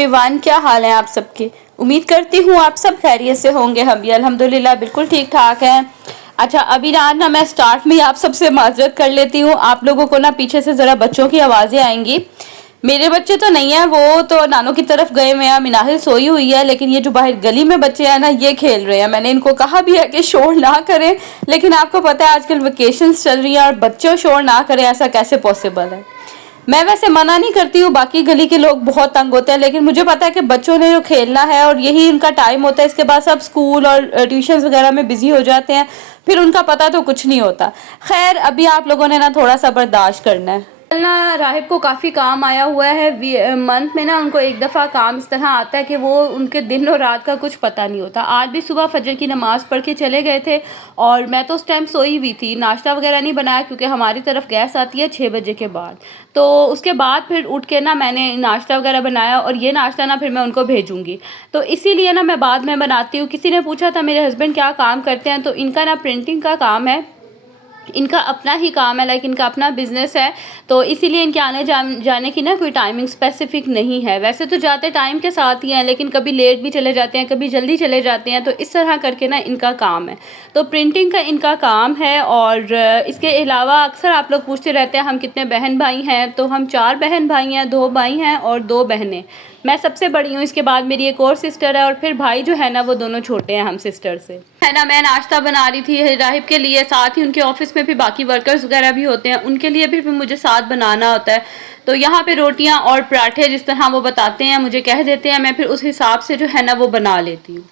Everyone, क्या हाल है आप सबके। उम्मीद करती हूँ आप सब खैरियत से होंगे। हम भी अल्हम्दुलिल्लाह बिल्कुल ठीक ठाक हैं। अच्छा, अभी ना मैं स्टार्ट में ही आप सबसे माजरत कर लेती हूँ। आप लोगों को ना पीछे से ज़रा बच्चों की आवाज़ें आएंगी। मेरे बच्चे तो नहीं है, वो तो नानों की तरफ गए हुए हैं। मिनाहिल सोई हुई है, लेकिन ये जो बाहर गली में बच्चे हैं ना, ये खेल रहे हैं। मैंने इनको कहा भी है कि शोर ना करें, लेकिन आपको पता है आजकल वेकेशंस चल रही हैं और बच्चे शोर ना करें, ऐसा कैसे पॉसिबल है। मैं वैसे मना नहीं करती हूँ, बाकी गली के लोग बहुत तंग होते हैं, लेकिन मुझे पता है कि बच्चों ने जो खेलना है और यही उनका टाइम होता है। इसके बाद सब स्कूल और ट्यूशन वगैरह में बिजी हो जाते हैं, फिर उनका पता तो कुछ नहीं होता। खैर, अभी आप लोगों ने ना थोड़ा सा बर्दाश्त करना है। ना राहिब को काफ़ी काम आया हुआ है। मंथ में ना उनको एक दफ़ा काम इस तरह आता है कि वो उनके दिन और रात का कुछ पता नहीं होता। आज भी सुबह फजर की नमाज़ पढ़ के चले गए थे और मैं तो उस टाइम सोई हुई थी। नाश्ता वगैरह नहीं बनाया क्योंकि हमारी तरफ गैस आती है 6 बजे के बाद। तो उसके बाद फिर उठ के ना मैंने नाश्ता वगैरह बनाया और ये नाश्ता ना फिर मैं उनको भेजूँगी, तो इसीलिए ना मैं बाद में बनाती हूँ। किसी ने पूछा था मेरे हस्बैंड क्या काम करते हैं, तो इनका ना प्रिंटिंग का काम है। इनका अपना ही काम है, लाइक इनका अपना बिजनेस है, तो इसीलिए इनके आने जाने की ना कोई टाइमिंग स्पेसिफिक नहीं है। वैसे तो जाते टाइम के साथ ही हैं, लेकिन कभी लेट भी चले जाते हैं, कभी जल्दी चले जाते हैं, तो इस तरह करके ना इनका काम है। तो प्रिंटिंग का इनका काम है। और इसके अलावा अक्सर आप लोग पूछते रहते हैं हम कितने बहन भाई हैं, तो हम 4 बहन भाई हैं, 2 भाई हैं और 2 बहनें। मैं सबसे बड़ी हूँ, इसके बाद मेरी एक और सिस्टर है और फिर भाई जो है ना वो दोनों छोटे हैं हम सिस्टर से, है ना। मैं नाश्ता बना रही थी राहिब के लिए, साथ ही उनके ऑफिस में भी बाकी वर्कर्स वगैरह भी होते हैं, उनके लिए भी मुझे साथ बनाना होता है। तो यहाँ पे रोटियाँ और पराठे जिस तरह वो बताते हैं, मुझे कह देते हैं, मैं फिर उस हिसाब से जो है ना वो बना लेती हूँ।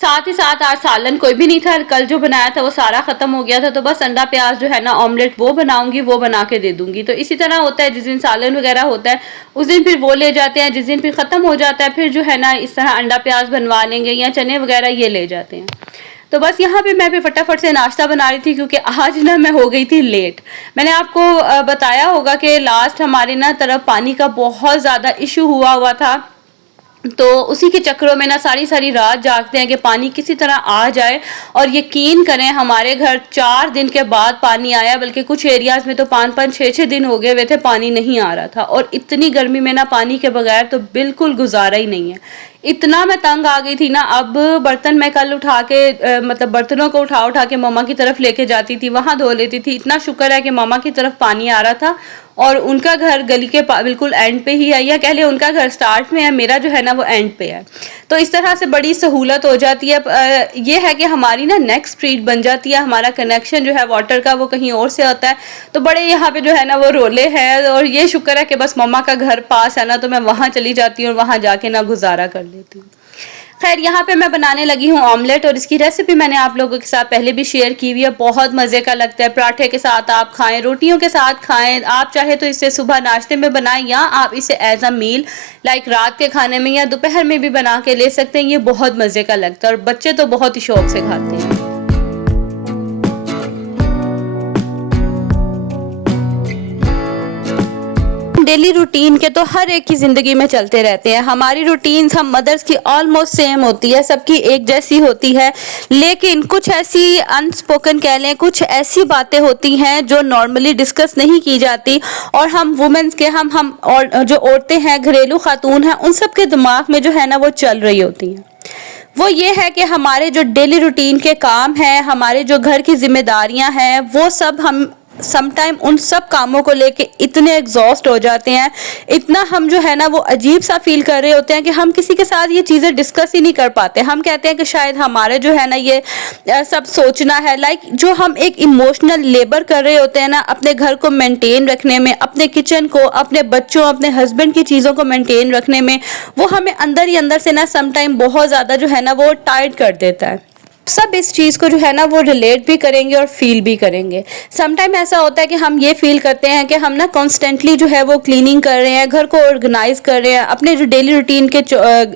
साथ ही साथ आज सालन कोई भी नहीं था, कल जो बनाया था वो सारा ख़त्म हो गया था, तो बस अंडा प्याज जो है ना ऑमलेट वो बनाऊंगी, वो बना के दे दूंगी। तो इसी तरह होता है, जिस दिन सालन वगैरह होता है उस दिन फिर वो ले जाते हैं, जिस दिन फिर ख़त्म हो जाता है फिर जो है ना इस तरह अंडा प्याज बनवा लेंगे या चने वगैरह ये ले जाते हैं। तो बस यहाँ पे मैं भी फटाफट से नाश्ता बना रही थी क्योंकि आज ना मैं हो गई थी लेट। मैंने आपको बताया होगा कि लास्ट हमारे ना तरफ पानी का बहुत ज़्यादा इशू हुआ था, तो उसी के चक्रों में ना सारी सारी रात जागते हैं कि पानी किसी तरह आ जाए। और यकीन करें हमारे घर 4 दिन के बाद पानी आया, बल्कि कुछ एरियाज में तो 5-5 6-6 दिन हो गए हुए थे पानी नहीं आ रहा था। और इतनी गर्मी में ना पानी के बगैर तो बिल्कुल गुजारा ही नहीं है। इतना मैं तंग आ गई थी ना। अब बर्तन मैं कल उठा के मतलब बर्तनों को उठा के मम्मा की तरफ लेके जाती थी, वहां धो लेती थी। इतना शुक्र है कि मम्मा की तरफ पानी आ रहा था और उनका घर गली के बिल्कुल एंड पे ही है, या कह ले उनका घर स्टार्ट में है, मेरा जो है ना वो एंड पे है। तो इस तरह से बड़ी सहूलत हो जाती है। ये है कि हमारी ना नेक्स्ट स्ट्रीट बन जाती है, हमारा कनेक्शन जो है वाटर का वो कहीं और से होता है, तो बड़े यहाँ पे जो है ना वो रोले हैं। और ये शुक्र है कि बस मम्मा का घर पास है ना, तो मैं वहाँ चली जाती हूँ और वहाँ जाके ना गुजारा कर लेती हूँ। खैर, यहाँ पे मैं बनाने लगी हूँ ऑमलेट और इसकी रेसिपी मैंने आप लोगों के साथ पहले भी शेयर की हुई है। बहुत मज़े का लगता है, पराठे के साथ आप खाएं, रोटियों के साथ खाएं। आप चाहे तो इसे सुबह नाश्ते में बनाएं या आप इसे एज अ मील लाइक रात के खाने में या दोपहर में भी बना के ले सकते हैं। ये बहुत मज़े का लगता है और बच्चे तो बहुत ही शौक से खाते हैं। डेली रूटीन के तो हर एक की ज़िंदगी में चलते रहते हैं। हमारी रूटीन्स हम मदर्स की ऑलमोस्ट सेम होती है, सबकी एक जैसी होती है, लेकिन कुछ ऐसी अनस्पोकन कह लें, कुछ ऐसी बातें होती हैं जो नॉर्मली डिस्कस नहीं की जाती और हम वुमेन्स के हम और जो औरतें हैं, घरेलू खातून हैं, उन सब के दिमाग में जो है ना वो चल रही होती हैं। वो ये है कि हमारे जो डेली रूटीन के काम हैं, हमारे जो घर की जिम्मेदारियां हैं, वो सब हम समटाइम उन सब कामों को लेके इतने एग्जॉस्ट हो जाते हैं, इतना हम जो है ना वो अजीब सा फील कर रहे होते हैं कि हम किसी के साथ ये चीज़ें डिस्कस ही नहीं कर पाते। हम कहते हैं कि शायद हमारे जो है ना ये सब सोचना है, लाइक जो हम एक इमोशनल लेबर कर रहे होते हैं ना अपने घर को मेंटेन रखने में, अपने किचन को, अपने बच्चों, अपने हस्बैंड की चीज़ों को मेंटेन रखने में, वो हमें अंदर ही अंदर से ना समटाइम बहुत ज़्यादा जो है ना वो टायर्ड कर देता है। सब इस चीज़ को जो है ना वो रिलेट भी करेंगे और फील भी करेंगे। समटाइम ऐसा होता है कि हम ये फील करते हैं कि हम ना कॉन्स्टेंटली जो है वो क्लीनिंग कर रहे हैं, घर को ऑर्गेनाइज कर रहे हैं, अपने जो डेली रूटीन के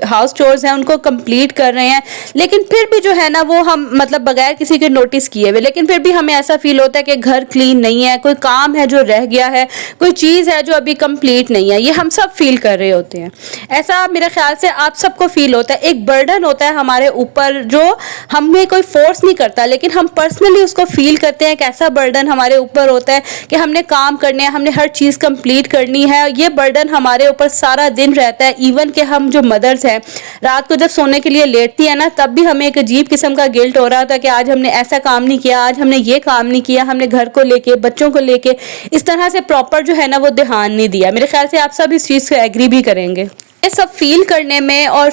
हाउस चोर्स हैं उनको कंप्लीट कर रहे हैं, लेकिन फिर भी जो है ना वो हम मतलब बगैर किसी के नोटिस किए हुए, लेकिन फिर भी हमें ऐसा फील होता है कि घर क्लीन नहीं है, कोई काम है जो रह गया है, कोई चीज़ है जो अभी कंप्लीट नहीं है। ये हम सब फील कर रहे होते हैं। ऐसा मेरे ख्याल से आप सबको फील होता है। एक बर्डन होता है हमारे ऊपर जो हमें हमें कोई फोर्स नहीं करता, लेकिन हम पर्सनली उसको फील करते हैं। कैसा बर्डन हमारे ऊपर होता है कि हमने काम करने हैं, हमने हर चीज़ कंप्लीट करनी है, ये बर्डन हमारे ऊपर सारा दिन रहता है। इवन कि हम जो मदर्स हैं, रात को जब सोने के लिए लेटती है ना, तब भी हमें एक अजीब किस्म का गिल्ट हो रहा होता है कि आज हमने ऐसा काम नहीं किया, आज हमने ये काम नहीं किया, हमने घर को लेके, बच्चों को लेके इस तरह से प्रॉपर जो है ना वो ध्यान नहीं दिया। मेरे ख्याल से आप सब इस चीज़ से एग्री भी करेंगे। ये सब फील करने में और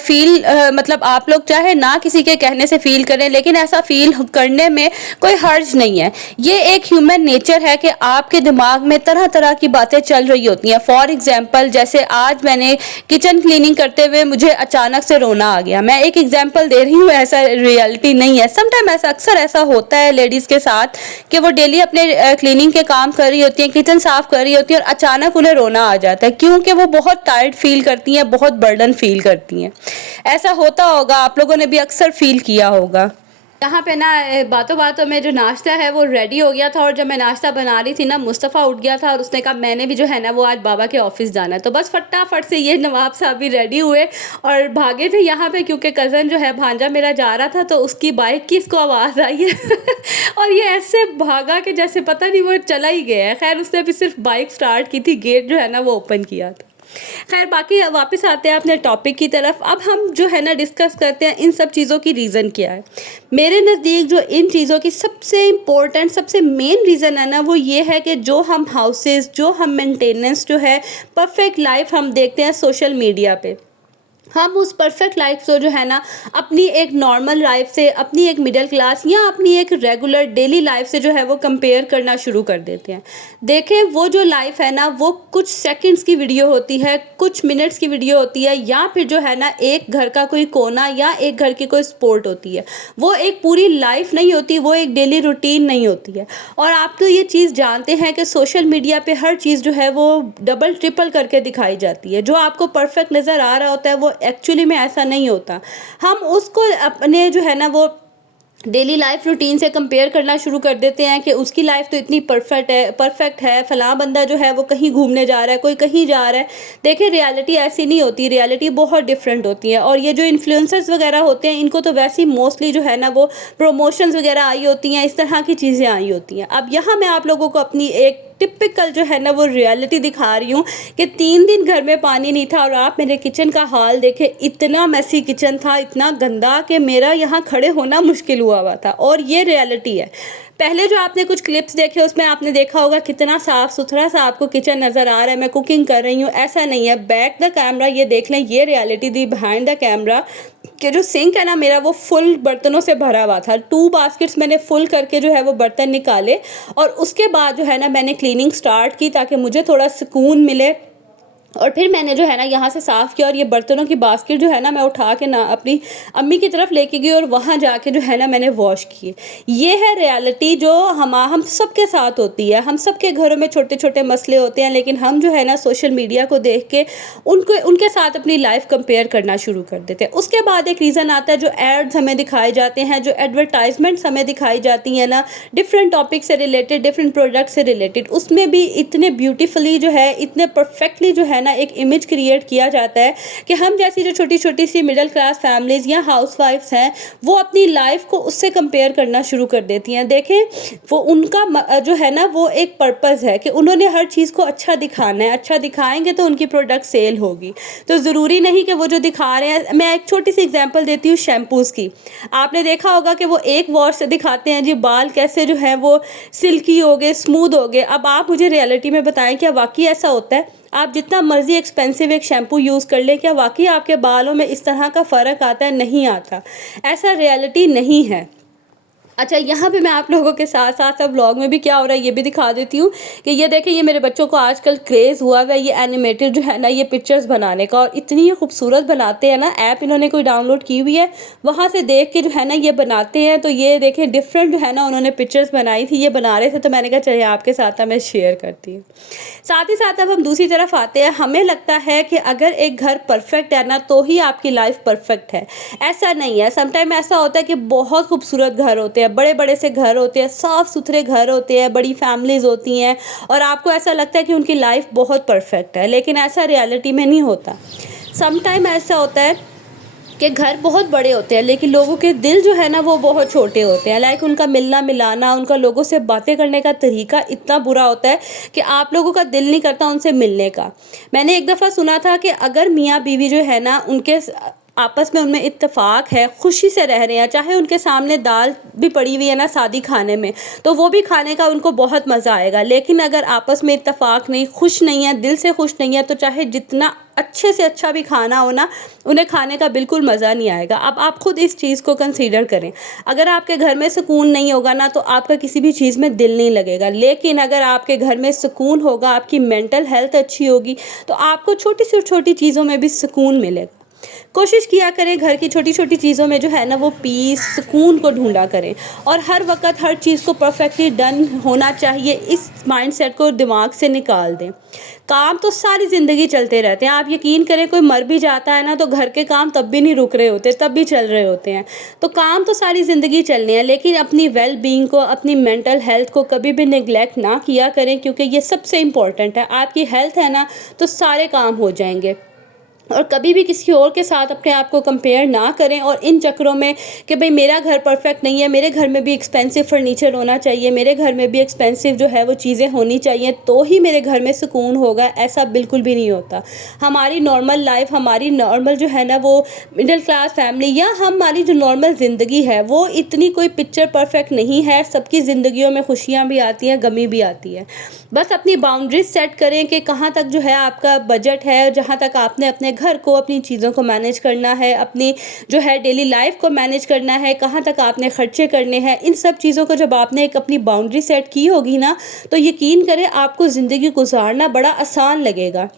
मतलब आप लोग चाहे ना किसी के कहने से फील करें, लेकिन ऐसा फील करने में कोई हर्ज नहीं है। ये एक ह्यूमन नेचर है कि आपके दिमाग में तरह तरह की बातें चल रही होती हैं। फॉर एग्जांपल, जैसे आज मैंने किचन क्लीनिंग करते हुए मुझे अचानक से रोना आ गया। मैं एक एग्जांपल दे रही हूँ, ऐसा रियलिटी नहीं है। समटाइम अक्सर ऐसा होता है लेडीज़ के साथ कि वो डेली अपने क्लीनिंग के काम कर रही होती हैं, किचन साफ कर रही होती है और अचानक उन्हें रोना आ जाता है, क्योंकि वो बहुत टायर्ड फील करती हैं, बहुत बर्डन फील करती हैं। ऐसा होता होगा, आप लोगों ने भी अक्सर फील किया होगा। यहाँ पे ना बातों बातों में जो नाश्ता है वो रेडी हो गया था, और जब मैं नाश्ता बना रही थी ना, मुस्तफ़ा उठ गया था और उसने कहा मैंने भी जो है ना वो आज बाबा के ऑफिस जाना है। तो बस फटाफट से ये नवाब साहब भी रेडी हुए और भागे थे यहाँ पे, क्योंकि कज़न जो है भांजा मेरा जा रहा था, तो उसकी बाइक की इसको आवाज़ आई है और ये ऐसे भागा कि जैसे पता नहीं वो चला ही गया है। खैर उसने अभी सिर्फ बाइक स्टार्ट की थी, गेट जो है ना वो ओपन किया था। खैर बाकी वापस आते हैं अपने टॉपिक की तरफ। अब हम जो है ना डिस्कस करते हैं इन सब चीज़ों की रीज़न क्या है। मेरे नज़दीक जो इन चीज़ों की सबसे इम्पोर्टेंट, सबसे मेन रीज़न है ना, वो ये है कि जो हम हाउसेस, जो हम मेंटेनेंस जो है, परफेक्ट लाइफ हम देखते हैं सोशल मीडिया पे, हम उस परफेक्ट लाइफ को जो है ना अपनी एक नॉर्मल लाइफ से, अपनी एक मिडिल क्लास या अपनी एक रेगुलर डेली लाइफ से जो है वो कंपेयर करना शुरू कर देते हैं। देखें वो जो लाइफ है ना वो कुछ सेकंड्स की वीडियो होती है, कुछ मिनट्स की वीडियो होती है, या फिर जो है ना एक घर का कोई कोना या एक घर की कोई स्पोर्ट होती है। वो एक पूरी लाइफ नहीं होती, वो एक डेली रूटीन नहीं होती है। और आप तो ये चीज़ जानते हैं कि सोशल मीडिया पे हर चीज़ जो है वो डबल ट्रिपल करके दिखाई जाती है। जो आपको परफेक्ट नज़र आ रहा होता है वो एक्चुअली में ऐसा नहीं होता। हम उसको अपने जो है ना वो डेली लाइफ रूटीन से कंपेयर करना शुरू कर देते हैं कि उसकी लाइफ तो इतनी परफेक्ट है, फलां बंदा जो है वो कहीं घूमने जा रहा है, कोई कहीं जा रहा है। देखिए रियलिटी ऐसी नहीं होती, रियलिटी बहुत डिफरेंट होती है। और ये जो इन्फ्लुएंसर्स वगैरह होते हैं, इनको तो वैसे ही मोस्टली जो है ना वो प्रमोशंस वगैरह आई होती हैं, इस तरह की चीज़ें आई होती हैं। अब यहाँ मैं आप लोगों को अपनी एक टिपिकल जो है ना वो रियलिटी दिखा रही हूँ कि 3 दिन घर में पानी नहीं था और आप मेरे किचन का हाल देखें। इतना मैसी किचन था, इतना गंदा कि मेरा यहाँ खड़े होना मुश्किल हुआ था। और ये रियलिटी है। पहले जो आपने कुछ क्लिप्स देखे उसमें आपने देखा होगा कितना साफ़ सुथरा सा आपको किचन नज़र आ रहा है, मैं कुकिंग कर रही हूँ, ऐसा नहीं है। बैक द कैमरा ये देख लें, ये reality the behind the camera कि जो सिंक है ना मेरा वो फुल बर्तनों से भरा हुआ था। 2 बास्केट्स मैंने फुल करके जो है वो बर्तन निकाले और उसके बाद जो है ना मैंने क्लीनिंग स्टार्ट की ताकि मुझे थोड़ा सुकून मिले। और फिर मैंने जो है ना यहाँ से साफ़ किया और ये बर्तनों की बास्केट जो है ना मैं उठा के ना अपनी अम्मी की तरफ लेके गई और वहाँ जाके जो है ना मैंने वॉश किए। ये है रियलिटी जो हम सबके साथ होती है। हम सबके घरों में छोटे छोटे मसले होते हैं, लेकिन हम जो है ना सोशल मीडिया को देख के उनके साथ अपनी लाइफ कंपेयर करना शुरू कर देते हैं। उसके बाद एक रीज़न आता है जो एड्स हमें दिखाए जाते हैं, जो एडवर्टाइजमेंट्स हमें दिखाई जाती हैं ना डिफरेंट टॉपिक से रिलेटेड, डिफरेंट प्रोडक्ट से रिलेटेड। उसमें भी इतने ब्यूटीफुली जो है, इतने परफेक्टली जो है ना एक इमेज क्रिएट किया जाता है कि हम जैसी जो छोटी छोटी सी मिडिल क्लास फैमिलीज या हाउसवाइफ्स हैं वो अपनी लाइफ को उससे कंपेयर करना शुरू कर देती हैं। देखें वो उनका जो है ना वो एक पर्पस है कि उन्होंने हर चीज़ को अच्छा दिखाना है, अच्छा दिखाएंगे तो उनकी प्रोडक्ट सेल होगी। तो ज़रूरी नहीं कि वो जो दिखा रहे हैं, मैं एक छोटी सी एग्जांपल देती हूँ शैम्पूज़ की। आपने देखा होगा कि वो एक वॉश से दिखाते हैं जी बाल कैसे जो है वो सिल्की हो गए, स्मूथ हो गए। अब आप मुझे रियलिटी में बताएं क्या वाकई ऐसा होता है? आप जितना मर्जी एक्सपेंसिव एक शैम्पू यूज़ कर ले, क्या वाकई आपके बालों में इस तरह का फ़र्क आता है? नहीं आता। ऐसा रियलिटी नहीं है। अच्छा यहाँ पे मैं आप लोगों के साथ साथ सब व्लॉग में भी क्या हो रहा है ये भी दिखा देती हूँ कि ये देखें, ये मेरे बच्चों को आजकल क्रेज़ हुआ है ये एनिमेटेड जो है ना ये पिक्चर्स बनाने का, और इतनी खूबसूरत बनाते हैं ना। ऐप इन्होंने कोई डाउनलोड की हुई है, वहाँ से देख के जो है ना ये बनाते हैं। तो ये देखें डिफरेंट जो है ना उन्होंने पिक्चर्स बनाई थी, ये बना रहे थे, तो मैंने कहा चलिए आपके साथ मैं शेयर करती हूँ। साथ ही साथ अब हम दूसरी तरफ आते हैं। हमें लगता है कि अगर एक घर परफेक्ट है ना तो ही आपकी लाइफ परफेक्ट है। ऐसा नहीं है। समटाइम ऐसा होता है कि बहुत खूबसूरत घर होते हैं, बड़े बड़े से घर होते हैं, साफ़ सुथरे घर होते हैं, बड़ी फैमिलीज़ होती हैं, और आपको ऐसा लगता है कि उनकी लाइफ बहुत परफेक्ट है, लेकिन ऐसा रियलिटी में नहीं होता। समटाइम ऐसा होता है कि घर बहुत बड़े होते हैं लेकिन लोगों के दिल जो है ना वो बहुत छोटे होते हैं। लाइक उनका मिलना मिलाना, उनका लोगों से बातें करने का तरीका इतना बुरा होता है कि आप लोगों का दिल नहीं करता उनसे मिलने का। मैंने एक दफ़ा सुना था कि अगर मियाँ बीवी जो है ना उनके आपस में उनमें इत्तेफाक है, खुशी से रह रहे हैं, चाहे उनके सामने दाल भी पड़ी हुई है ना शादी खाने में, तो वो भी खाने का उनको बहुत मज़ा आएगा। लेकिन अगर आपस में इत्तेफाक नहीं, खुश नहीं है, दिल से खुश नहीं है, तो चाहे जितना अच्छे से अच्छा भी खाना हो ना, उन्हें खाने का बिल्कुल मज़ा नहीं आएगा। अब आप खुद इस चीज़ को कंसीडर करें। अगर आपके घर में सुकून नहीं होगा ना, तो आपका किसी भी चीज़ में दिल नहीं लगेगा। लेकिन अगर आपके घर में सुकून होगा, आपकी मेंटल हेल्थ अच्छी होगी, तो आपको छोटी से छोटी चीज़ों में भी सुकून मिलेगा। कोशिश किया करें घर की छोटी-छोटी चीज़ों में जो है ना वो पीस, सुकून को ढूँढा करें, और हर वक़्त हर चीज़ को परफ़ेक्टली डन होना चाहिए, इस माइंडसेट को दिमाग से निकाल दें। काम तो सारी ज़िंदगी चलते रहते हैं, आप यकीन करें कोई मर भी जाता है ना तो घर के काम तब भी नहीं रुक रहे होते, तब भी चल रहे होते हैं। तो काम तो सारी ज़िंदगी चलने हैं, लेकिन अपनी वेल बीइंग को, अपनी मेंटल हेल्थ को कभी भी नेग्लेक्ट ना किया करें, क्योंकि ये सबसे इम्पोर्टेंट है। आपकी हेल्थ है ना तो सारे काम हो जाएँगे। और कभी भी किसी और के साथ अपने आप को कंपेयर ना करें, और इन चक्करों में कि भाई मेरा घर परफेक्ट नहीं है, मेरे घर में भी एक्सपेंसिव फर्नीचर होना चाहिए, मेरे घर में भी एक्सपेंसिव जो है वो चीज़ें होनी चाहिए तो ही मेरे घर में सुकून होगा, ऐसा बिल्कुल भी नहीं होता। हमारी नॉर्मल लाइफ, हमारी नॉर्मल जो है ना वो मिडिल क्लास फैमिली, या हमारी जो नॉर्मल ज़िंदगी है वो इतनी कोई पिक्चर परफेक्ट नहीं है। सबकी ज़िंदगियों में खुशियाँ भी आती हैं, गमी भी आती है। बस अपनी बाउंड्रीज सेट करें कि कहाँ तक जो है आपका बजट है, जहाँ तक आपने अपने घर को, अपनी चीज़ों को मैनेज करना है, अपनी जो है डेली लाइफ को मैनेज करना है, कहाँ तक आपने खर्चे करने हैं। इन सब चीज़ों को जब आपने एक अपनी बाउंड्री सेट की होगी ना, तो यकीन करें आपको ज़िंदगी गुजारना बड़ा आसान लगेगा।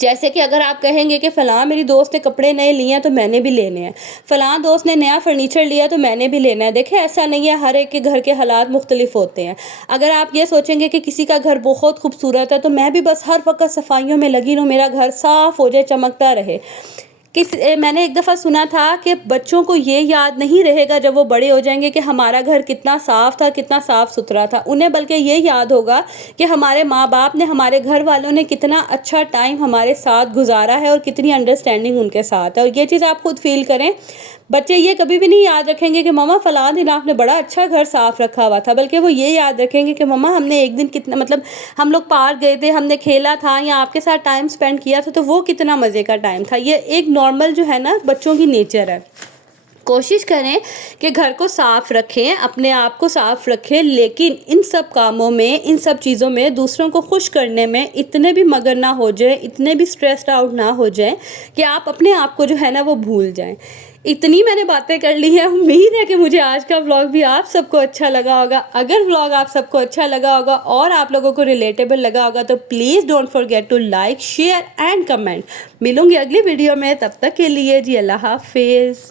जैसे कि अगर आप कहेंगे कि फ़लाँ मेरी दोस्त ने कपड़े नए लिए हैं तो मैंने भी लेने हैं, फ़लाँ दोस्त ने नया फर्नीचर लिया तो मैंने भी लेना है। देखिए ऐसा नहीं है, हर एक के घर के हालात मुख्तलिफ होते हैं। अगर आप ये सोचेंगे कि किसी का घर बहुत खूबसूरत है तो मैं भी बस हर वक्त सफाइयों में लगी रहूँ, मेरा घर साफ़ हो जाए, चमकता रहे। मैंने एक दफ़ा सुना था कि बच्चों को ये याद नहीं रहेगा जब वो बड़े हो जाएंगे कि हमारा घर कितना साफ़ था, कितना साफ़ सुथरा था। उन्हें बल्कि ये याद होगा कि हमारे माँ बाप ने, हमारे घर वालों ने कितना अच्छा टाइम हमारे साथ गुजारा है और कितनी अंडरस्टैंडिंग उनके साथ है। और ये चीज़ आप खुद फील करें। बच्चे ये कभी भी नहीं याद रखेंगे कि मम्मा फ़लाँ दिन आपने बड़ा अच्छा घर साफ़ रखा हुआ था, बल्कि वो ये याद रखेंगे कि मम्मा हमने एक दिन कितना, मतलब हम लोग पार्क गए थे, हमने खेला था या आपके साथ टाइम स्पेंड किया था, तो वो कितना मज़े का टाइम था। ये एक नॉर्मल जो है ना बच्चों की नेचर है। कोशिश करें कि घर को साफ़ रखें, अपने आप को साफ़ रखें, लेकिन इन सब कामों में, इन सब चीज़ों में, दूसरों को खुश करने में इतने भी मगन ना हो जाएं, इतने भी स्ट्रेस्ड आउट ना हो जाएं कि आप अपने आप को जो है ना वो भूल जाएं। इतनी मैंने बातें कर ली है। उम्मीद है कि मुझे आज का व्लॉग भी आप सबको अच्छा लगा होगा। अगर व्लॉग आप सबको अच्छा लगा होगा और आप लोगों को रिलेटेबल लगा होगा तो please don't forget to like, share and comment. मिलूंगी अगली वीडियो में, तब तक के लिए जी अल्लाह हाफिज़।